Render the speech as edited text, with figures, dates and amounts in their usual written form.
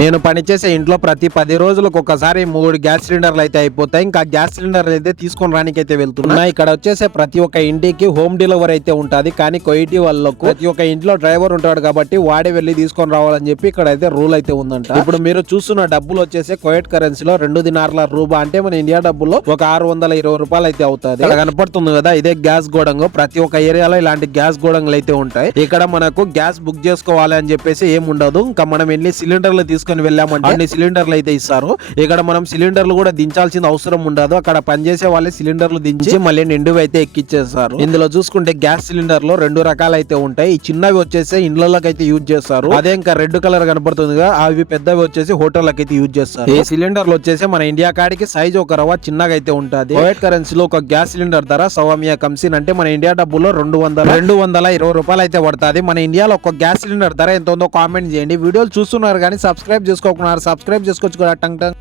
నేను పనిచేసే ఇంట్లో ప్రతి 10 రోజులకు ఒకసారి 3 గ్యాస్ సిలిండర్లు అయితే అయిపోతాయి. ఇంకా గ్యాస్ సిలిండర్లు అయితే తీసుకొని రానికైతే వెళ్తున్నా. ఇక్కడ వచ్చేసే ప్రతి ఒక్క ఇంటికి హోమ్ డెలివరీ అయితే ఉంటది. కానీ కొయిటి వాళ్ళకు ప్రతి ఒక్క ఇంట్లో డ్రైవర్ ఉంటాడు కాబట్టి వాడే వెళ్లి తీసుకొని రావాలని చెప్పి ఇక్కడ అయితే రూల్ అయితే ఉందంట. ఇప్పుడు మీరు చూస్తున్న డబ్బులు వచ్చేసి కువైట్ కరెన్సీలో 2 దినార్ల రూబా అంటే మన ఇండియా డబ్బుల్లో ఒక 620 రూపాయలు అయితే అవుతుంది. ఇక్కడ కనపడుతుంది కదా, ఇదే గ్యాస్ గోడంగు. ప్రతి ఒక్క ఏరియాలో ఇలాంటి గ్యాస్ గోడంగులు అయితే ఉంటాయి. ఇక్కడ మనకు గ్యాస్ బుక్ చేసుకోవాలి అని చెప్పేసి ఏం ఉండదు. ఇంకా మనం ఎన్ని సిలిండర్లు తీసుకొని వెళ్ళామంటే అన్ని సిలిండర్లు అయితే ఇస్తారు. ఇక్కడ మనం సిలిండర్లు కూడా దించాల్సిన అవసరం ఉండదు. అక్కడ పనిచేసే వాళ్ళే సిలిండర్లు దించి మళ్ళీ నిండువి అయితే ఎక్కిచ్చేస్తారు. ఇందులో చూసుకుంటే గ్యాస్ సిలిండర్ లో 2 రకాలు అయితే ఉంటాయి. ఈ చిన్నవి వచ్చేసి ఇండ్లకి అయితే యూజ్ చేస్తారు. అదే ఇంకా రెడ్ కలర్ కనపడుతుందిగా, అవి పెద్దవి వచ్చేసి హోటళ్ళకి అయితే యూజ్ చేస్తారు. ఈ సిలిండర్లు వచ్చేసి మన ఇండియా కాడికి సైజ్ ఒక రవ్వ చిన్నగా అయితే ఉంటుంది. కువైట్ కరెన్సీలో ఒక గ్యాస్ సిలిండర్ ధర సవామియా కంసిన్ అంటే మన ఇండియా డబ్బుల్లో 220 రూపాయలు అయితే పడుతుంది. మన ఇండియాలో ఒక గ్యాస్ సిలిండర్ ధర ఎంత ఉందో కామెంట్ చేయండి. వీడియోలు చూస్తున్నారు కానీ సబ్స్క్రైబ్ చేసుకోకున్నారు, సబ్స్క్రైబ్ చేసుకోవచ్చు కూడా. Tongue tongue.